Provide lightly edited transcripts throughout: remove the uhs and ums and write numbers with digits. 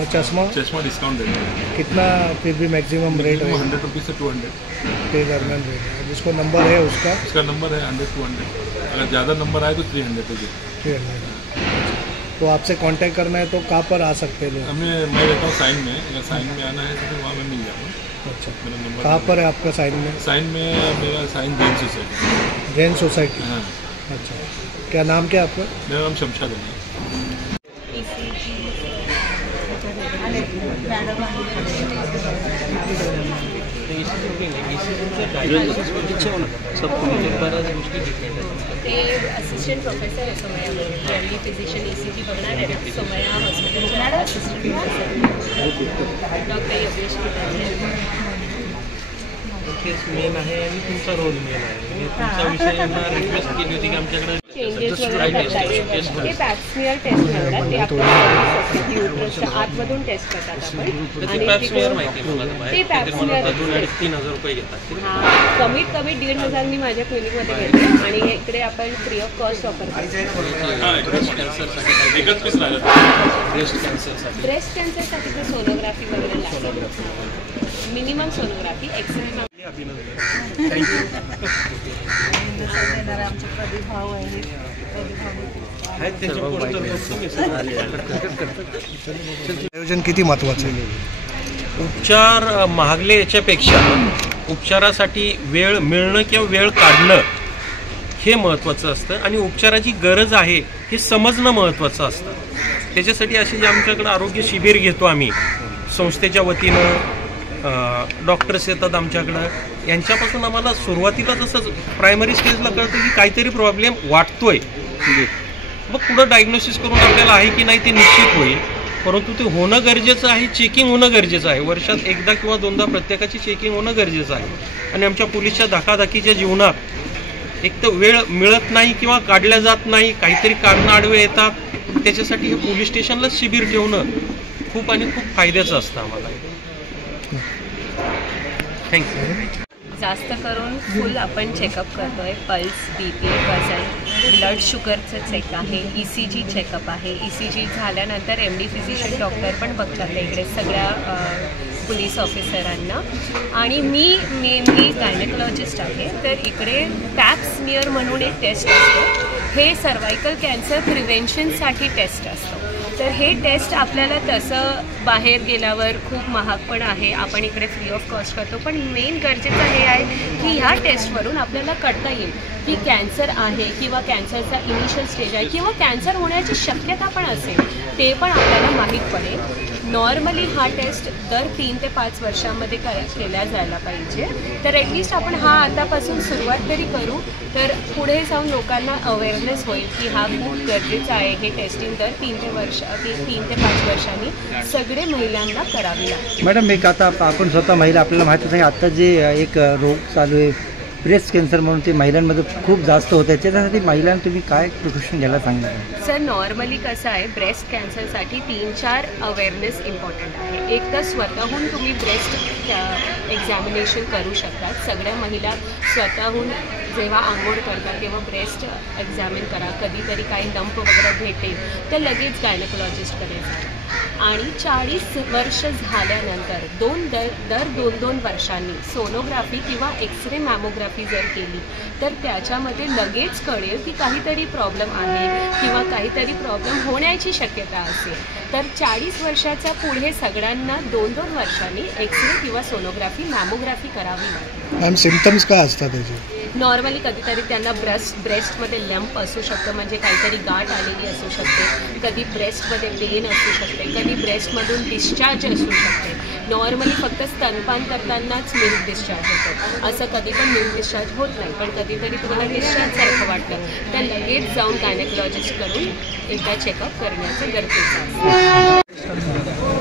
और चश्मा डिस्काउंट देंगे। कितना फिर भी मैक्सिमम रेट है? 100 रुपीज़ से 200 के दरमियान रेट है। जिसको नंबर है उसका नंबर है 100 200, अगर ज़्यादा नंबर आए तो 300 तो 300। तो आपसे कांटेक्ट करना है तो कहाँ पर आ सकते हैं लोग? मैं रहता हूँ साइन में, अगर साइन में आना है तो फिर वहाँ मैं मिल जाऊँगा। अच्छा, मेरा नंबर कहाँ पर है आपका साइन में? मेरा साइन जैन सोसाइटी। हाँ। अच्छा, क्या नाम क्या आपका? मेरा नाम शमशाद है। असिस्टंट प्रोफेसर आहे सोमय्या, एमडी फिजिशियन ECG बघणार आहे सोमय्या हॉस्पिटलच्या असिस्टंट प्रोफेसर डॉक्टर योगेश केस मेन आहे आणि तुमचा रोल मेन आहे। तुमचा विषय यांना रिक्वेस्ट केली होती की आमच्याकडे चेंजेस वगैरे ते पॅप्समियर टेस्ट म्हणतात, ते आपल्या युट्रसच्या आतमधून टेस्ट करतात आपण। आणि पॅप्समियर माहिती आहे मला, ते पॅप्समियर 2,500-3,000 रुपये घेतात। हां, कमीत कमी 1,500 मी माझ्या क्लिनिकमध्ये घेते आणि इकडे आपण फ्री ऑफ कॉस्ट ऑफर करतो। ब्रेस्ट कॅन्सरसाठी ब्रेस्ट कॅन्सरसाठी तर सोनोग्राफी वगैरे लागते, मिनिमम सोनोग्राफी, एक्सरे। आयोजन किती महत्त्वाचं आहे? उपचार महागले याच्यापेक्षा उपचारासाठी वेळ मिळणं किंवा वेळ काढणं हे महत्त्वाचं असतं आणि उपचाराची गरज आहे हे समजणं महत्त्वाचं असतं। त्याच्यासाठी असे जे आमच्याकडे आरोग्य शिबिर घेतो आम्ही संस्थेच्या वतीनं, डॉक्टर्स येतात आमच्याकडं, यांच्यापासून आम्हाला सुरुवातीला जसं प्रायमरी स्टेजला कळतं की काहीतरी प्रॉब्लेम वाटतोय, मग पुढं डायग्नोसिस करून आपल्याला आहे की नाही ते निश्चित होईल, परंतु ते होणं गरजेचं आहे, चेकिंग होणं गरजेचं आहे। वर्षात एकदा किंवा दोनदा प्रत्येकाची चेकिंग होणं गरजेचं आहे। आणि आमच्या पोलीसच्या धकाधकीच्या जीवनात एक तर वेळ मिळत नाही किंवा काढल्या जात नाही, काहीतरी कारणं आडवे येतात, त्याच्यासाठी हे पोलीस स्टेशनला शिबिर ठेवणं खूप आणि खूप फायद्याचं असतं आम्हाला। थँक्यू। जास्त करून फुल आपण चेकअप करतो आहे, पल्स, BP, वजन, ब्लड शुगरचं चेक आहे, ECG चेकअप आहे। ECG झाल्यानंतर MD फिजिशियन डॉक्टर पण बघतात इकडे सगळ्या पोलीस ऑफिसरांना। आणि मी मेनली गायनेकोलॉजिस्ट आहे, तर इकडे पॅप्समियर म्हणून एक टेस्ट असतो, हे सर्वायकल कॅन्सर प्रिव्हेन्शनसाठी टेस्ट असतो। तर हे टेस्ट आपल्याला तसं बाहेर गेल्यावर खूप महाग पण आहे, आपण इकडे फ्री ऑफ कॉस्ट करतो, पण मेन गरजेचं हे आहे की ह्या टेस्टवरून आपल्याला कळता येईल की कॅन्सर आहे किंवा कॅन्सरचा इनिशियल स्टेज आहे किंवा कॅन्सर होण्याची शक्यता पण असेल, ते पण आपल्याला माहीत पडेल। नॉर्मली हा टेस्ट दर 3 ते 5 वर्षांमध्ये केला जायला पाहिजे, तर ॲटलिस्ट आपण हा आतापासून सुरुवात तरी करू, तर पुढे जाऊन लोकांना अवेअरनेस होईल की हा खूप गरजेचं आहे। हे टेस्टिंग दर 3 ते 5 वर्षांनी सगळे महिलांना करावी लागते। मॅडम, एक आता आपण स्वतः महिला, आपल्याला माहितीच आहे आता जे एक रोग चालू आहे ब्रेस्ट कॅन्सर म्हणून, ते महिलांमध्ये खूप जास्त होत आहे, त्याच्यासाठी महिलांना तुम्ही काय प्रिकॉशन घ्यायला सांगणार? सर, नॉर्मली कसं आहे, ब्रेस्ट कॅन्सरसाठी 3-4 अवेअरनेस इम्पॉर्टंट आहे। एक तर स्वतःहून तुम्ही ब्रेस्ट एक्झामिनेशन करू शकतात, सगळ्या महिला स्वतःहून जेव्हा आंघोळ करतात तेव्हा ब्रेस्ट एक्झामिन करा, कधीतरी काही लंप वगैरे भेटेल तर लगेच गायनेकोलॉजिस्टकडे जा। आणि 40 वर्ष झाल्यानंतर दर 2-2 वर्षांनी सोनोग्राफी किंवा एक्सरे मॅमोग्राफी जर केली तर त्याच्यामध्ये लगेच कळेल की काहीतरी प्रॉब्लेम आहे किंवा काहीतरी प्रॉब्लेम होण्याची शक्यता असेल, तर 40 वर्षाच्या पुढे सगळ्यांना 2-2 वर्षांनी एक्सरे किंवा सोनोग्राफी मॅमोग्राफी करावी लागते। मॅम, सिम्पटम्स काय असतात त्याचे? नॉर्मली कधीतरी त्यांना ब्रेस्टमध्ये लंप असू शकतं, म्हणजे काहीतरी गाठ आलेली असू शकते, कधी ब्रेस्टमध्ये पेन असू शकते, कधी ब्रेस्टमधून डिस्चार्ज असू शकते। नॉर्मली फक्त स्तनपान करतानाच मिल्क डिस्चार्ज होतं, असं कधी पण मिल्क डिस्चार्ज होत नाही, पण कधीतरी तुम्हाला डिस्चार्जसारखं वाटलं तर लगेच जाऊन गायनेकोलॉजिस्ट करून एकदा चेकअप करण्याचं गरजेचं असतं।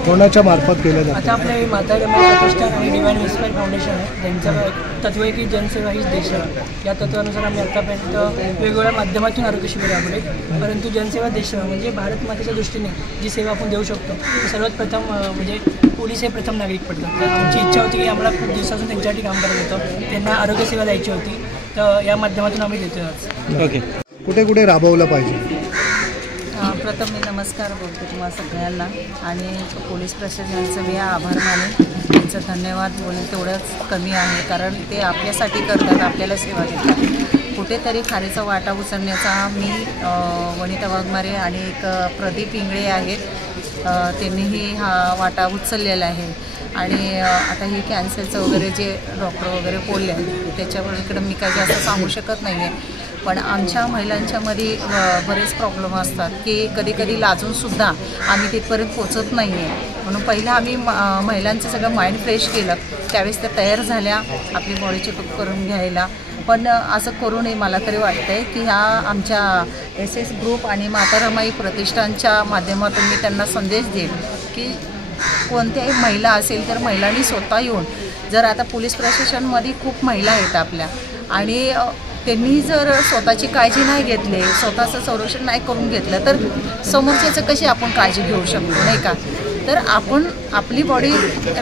कोणाच्या मार्फत केलं जातं? आता आपले माता रमाई प्रतिष्ठान आणि डिवाइन इन्स्पायर फाउंडेशन आहे, त्यांचं तत्व आहे की जनसेवा हीच देश आहे। या तत्वानुसार आम्ही आतापर्यंत वेगवेगळ्या माध्यमातून आरोग्य शिबिर राबवले, परंतु जनसेवा देशसेवा म्हणजे भारत मातेच्या दृष्टीने जी सेवा आपण देऊ शकतो, सर्वात प्रथम म्हणजे पोलीस हे प्रथम नागरिक पडतात। आमची इच्छा होती की आम्हाला खूप दिवसापासून त्यांच्यासाठी काम करत होतं, त्यांना आरोग्यसेवा द्यायची होती, तर या माध्यमातून आम्ही देतो आज। ओके, कुठे कुठे राबवलं पाहिजे? सर्वप्रथम मी नमस्कार बोलते तुम्हाला सगळ्यांना आणि पोलीस प्रशासनाचं मी आभार मानेन. त्यांचं धन्यवाद बोलेल तेवढंच कमी आहे, कारण ते आपल्यासाठी करतात, आपल्याला सेवा देतात. कुठेतरी खारीचा वाटा उचलण्याचा मी वनिता वाघमारे आणि एक प्रदीप इंगळे आहेत, त्यांनीही हा वाटा उचललेला आहे. आणि आता हे कॅन्सरचं वगैरे जे डॉक्टर वगैरे बोलले त्याच्यावर इकडं मी काही जास्त सांगू शकत नाही आहे. पण आमच्या महिलांच्यामध्ये बरेच प्रॉब्लेम असतात की कधी कधी लाजूनसुद्धा आम्ही तिथपर्यंत पोचत नाही आहे. म्हणून पहिलं आम्ही महिलांचं सगळं माइंड फ्रेश केलं, त्यावेळेस त्या तयार झाल्या आपली बॉडी चेकअप करून घ्यायला. पण असं करू नये मला तरी वाटतं आहे की ह्या आमच्या SS ग्रुप आणि माता रमाई प्रतिष्ठानच्या माध्यमातून मी त्यांना संदेश देईन की कोणत्याही महिला असेल तर महिलांनी स्वतः येऊन, जर आता पोलीस प्रशासनामध्ये खूप महिला आहेत आपल्या आणि त्यांनी जर स्वतःची काळजी नाही घेतली, स्वतःचं संरक्षण नाही करून घेतलं तर समोरच्याचं कशी आपण काळजी घेऊ शकतो नाही का. तर आपण आपली बॉडी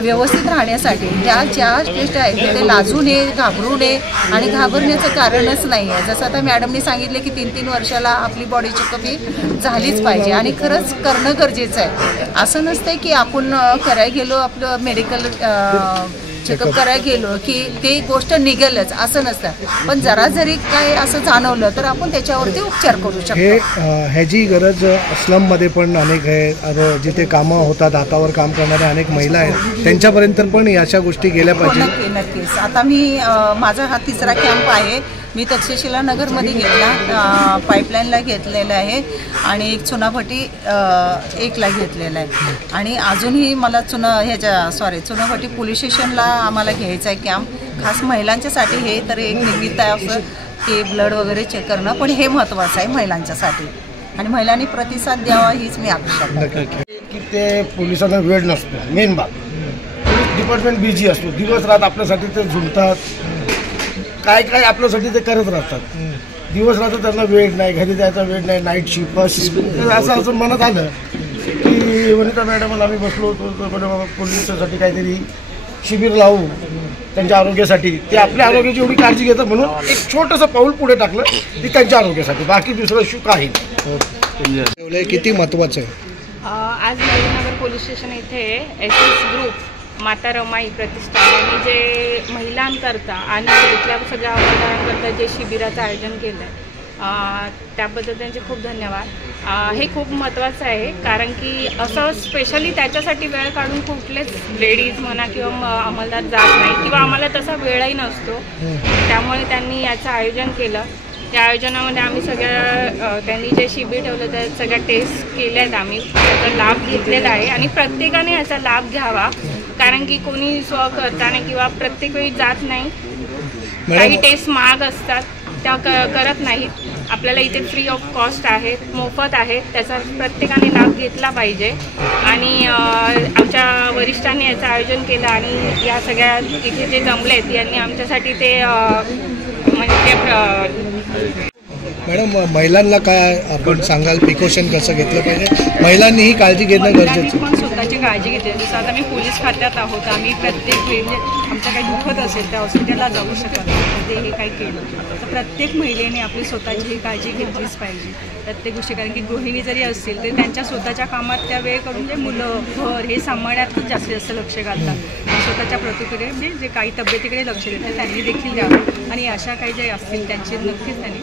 व्यवस्थित राहण्यासाठी ज्या टेस्ट आहेत ते लाजू नये, घाबरू नये आणि घाबरण्याचं कारणच नाही आहे. जसं आता मॅडमनी सांगितले की 3-3 वर्षाला आपली बॉडी चेकअप ही झालीच पाहिजे आणि खरंच करणं गरजेचं आहे. असं नसतं की आपण करायला गेलो आपलं मेडिकल चेकअप करायला गेलो की ती गोष्ट निघेलच असं नसतं, पण जरा जरी काय असं जाणवलं तर आपण त्याच्यावरती उपचार करू शकतो. ह्याची गरज स्लममध्ये पण अनेक आहे, जिथे कामं होतात हातावर काम करणाऱ्या अनेक महिला आहेत, त्यांच्यापर्यंत पण अशा गोष्टी गेल्या पाहिजे. नक्कीच. आता मी माझा हा 3रा कॅम्प आहे. मी तक्षशिला नगरमध्ये घेतला, पाईपलाईनला घेतलेला आहे आणि एक चुनाभट्टी 1ला घेतलेला आहे. आणि अजूनही मला चुनाभट्टी पोलीस स्टेशनला आम्हाला घ्यायचं आहे कॅम्प, खास महिलांच्यासाठी. हे तर एक निमित्त आहे असं की ब्लड वगैरे चेक करणं, पण हे महत्त्वाचं आहे महिलांच्यासाठी आणि महिलांनी प्रतिसाद द्यावा हीच मी अपेक्षा करते. की ते पोलिसांना वेळ नसतो, मेन बाब पोलीस डिपार्टमेंट बिझी असतो, दिवस रात आपल्यासाठी ते झुलतात, काय काय आपल्यासाठी ते करत राहतात. दिवस रात्र त्यांना वेळ नाही, घरी जायचा वेळ नाही, नाईट शिफ्ट बस शिफ्ट असं मनात आलं की वनिता मॅडम आम्ही बसलो होतो पोलिसांसाठी काहीतरी शिबिर लावू त्यांच्या आरोग्यासाठी. ते आपल्या आरोग्याची एवढी काळजी घेतात म्हणून एक छोटंसं पाऊल पुढे टाकलं की त्यांच्या आरोग्यासाठी, बाकी दुसरं इश्यू काही नाही. किती महत्त्वाचं आहे. आज नगर पोलीस स्टेशन इथे SS ग्रुप माता रमाई प्रतिष्ठानाने जे महिलांकरता आणि इथल्या सगळ्या हवालदारांकरता जे शिबिराचं आयोजन केलं आहे त्याबद्दल त्यांचे खूप धन्यवाद. हे खूप महत्त्वाचं आहे, कारण की असं स्पेशली त्याच्यासाठी वेळ काढून कुठलेच लेडीज म्हणा किंवा अंमलदार जात नाही किंवा आम्हाला तसा वेळही नसतो. त्यामुळे त्यांनी याचं आयोजन केलं. त्या आयोजनामध्ये आम्ही त्यांनी जे शिबिर ठेवलं त्या सगळ्या टेस्ट केल्या आहेत, आम्ही त्याचा लाभ घेतलेला आहे आणि प्रत्येकाने याचा लाभ घ्यावा, कारण की कोणी करताना किंवा प्रत्येक वेळी जात नाही. काही टेस्ट महाग असतात त्या करत नाहीत. आपल्याला इथे फ्री ऑफ कॉस्ट आहेत, मोफत आहेत, त्याचा प्रत्येकाने लाभ घेतला पाहिजे. आणि आमच्या वरिष्ठांनी याचं आयोजन केलं आणि या सगळ्या इथे जे जमले आहेत यांनी आमच्यासाठी ते म्हणजे मॅडम महिलांना काय आपण सांगाल, प्रिकॉशन कसं घेतलं पाहिजे, महिलांनीही काळजी घेणं गरजेचं आहे. पण स्वतःची काळजी घेतली. जसं आता मी पोलीस खात्यात आहोत, आम्ही प्रत्येक वेळी आमचं काही दुखत असेल त्या हॉस्पिटलला जाऊ शकत नाही, ते हे काही केलं तर प्रत्येक महिलेने आपली स्वतःची ही काळजी घेतलीच पाहिजे प्रत्येक गोष्टी. कारण की गृहिणी जरी असतील तर त्यांच्या स्वतःच्या कामात त्या वेळ करून जे मुलं घर हे सांभाळण्यातच जास्तीत जास्त लक्ष घालतात. स्वतःच्या प्रतिकडे म्हणजे जे काही तब्येतीकडे लक्ष देतात त्यांनी देखील द्यावं आणि अशा काही जे असतील त्यांची नक्कीच त्यांनी